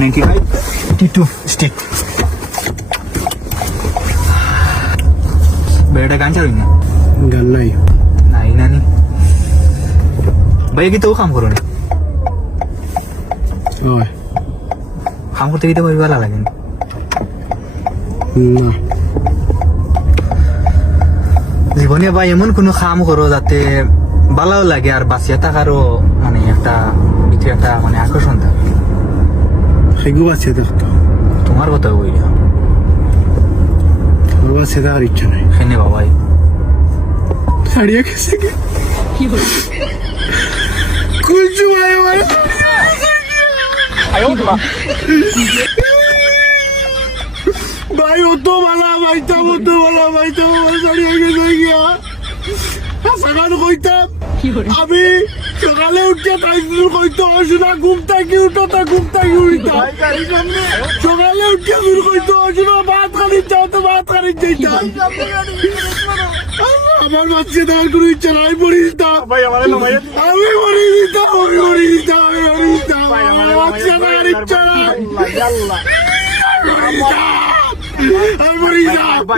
95 T2 stick. बेटा गांव चालू ना গান নাই नाही ना नहीं भाई की तो काम करो नहीं ওই काम करते की तो भाई वाला लगे না জীবনে ভাই এমন কোনো কাম করো যাতে ভালোও লাগে আর বাঁচিয়ে থাকারও মানে একটা ভিতরে একটা মানে আকর্ষণ থাকে সেগু আছে দেখতো তোমার কথা বলি আমার আছে দেখার ইচ্ছা নাই খেনে বাবাই ছাড়িয়ে গেছে কি কুলচু ভাই আমার ভাই অত ভালো ভাইতাম আমার ছাড়িয়ে গেছে গিয়া সকাল কইতাম আমি সকালে উঠে তাইজুল কইতো অসুনা ঘুম থাকি উঠো তা ঘুম থাকি উঠতাম সকালে উঠে শুরু কইতো অসুনা ভাত খালি চাও তো ভাত খালি চাইতাম আমার বাচ্চা দেওয়ার কোনো ইচ্ছা নাই পড়ি দিতাম আমি পড়ি দিতাম আমার বাচ্চা দেওয়ার ইচ্ছা নাই আমি পড়ি দিতাম